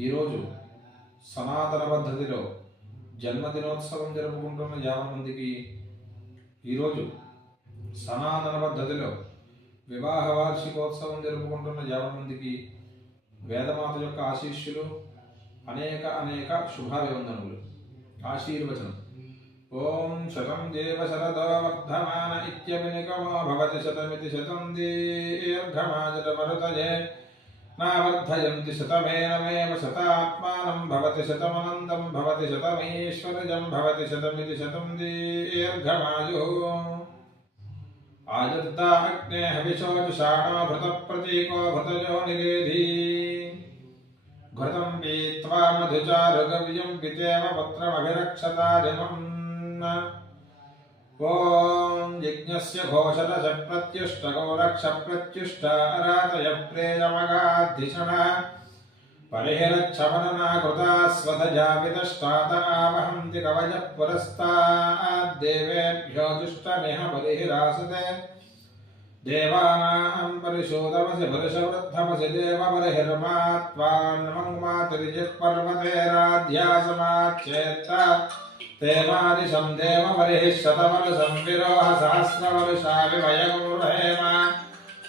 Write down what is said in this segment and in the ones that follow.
ఈరోజు సనాతన పద్ధతిలో జన్మదినోత్సవం జరుపుకుంటున్న యాభై ఈరోజు సనాతన పద్ధతిలో వివాహ వార్షికోత్సవం జరుపుకుంటున్న యాభై వేదమాత యొక్క ఆశీస్సులు అనేక అనేక శుభాభివందనములు. ఆశీర్వచనం. ఓం శతం దేవ శరదో వర్ధమాన ఇత్యమినికమో భవతి శతమితి శతం దీర్ఘమాజలమరుతయే नावर्धयन्ति शतमेनमेव शतात्मानं भवति शतमनन्तं भवति शतमीश्वरजं भवति शतमिति शतं दीर्घमायुः। आजद्दा अग्ने हविषोजुषाणो भृतजो निरेधि घृतं पीत्वा मधुचारुगव्यं पितेव पत्रमभिरक्षतारिमम् ॐ यज्ञस्य घोषदशप्रत्युष्टगो रक्षप्रत्युष्टारातय प्रेयमगाद्धिषणः परिहिरच्छमनना कृता स्वधजापितष्टातनावहन्ति कवयः पुरस्ताद्देवेभ्यो दुष्टमिह बलिहिरासते। देवानां परिशोधमसि पुरुषवृद्धमसि देवपरिहिर्मात्वान्मङ्मातिरिजित्पर्वतेराध्यासमाच्छेत्त ते सहस्रवर्षा विवयगुरुहेम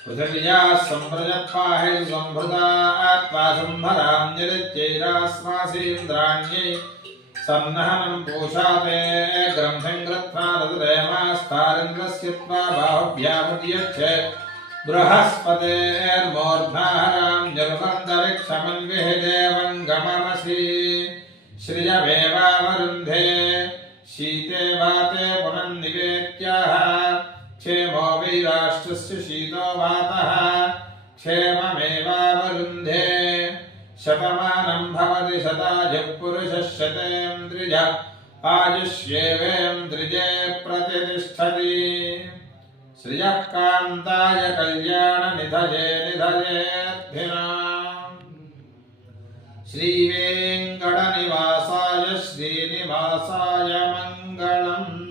पृथिव्याः सम्भृता त्वा सम्भराञ्जलित्यैरास्मासीन्द्राण्यै सन्नहनं पूषा ग्रन्थिं गृध्वा नदुरेमास्तारिन्द्रस्य त्वा गममसि। श्रियमेवावरुन्धे पुनन्निवेत्याः क्षेमो वै शीतो वातः क्षेममेवावरुन्धे शतमानं भवति शतायुः पुरुषः शतेन्द्रिय। आयुष्येवेन्द्रिये प्रतिष्ठति। श्रियः कान्ताय कल्याणनिधये निधयेद्भिनाम् श्रीवेङ्कटनिवासाय श्रीनिवासाय मङ्गलम्।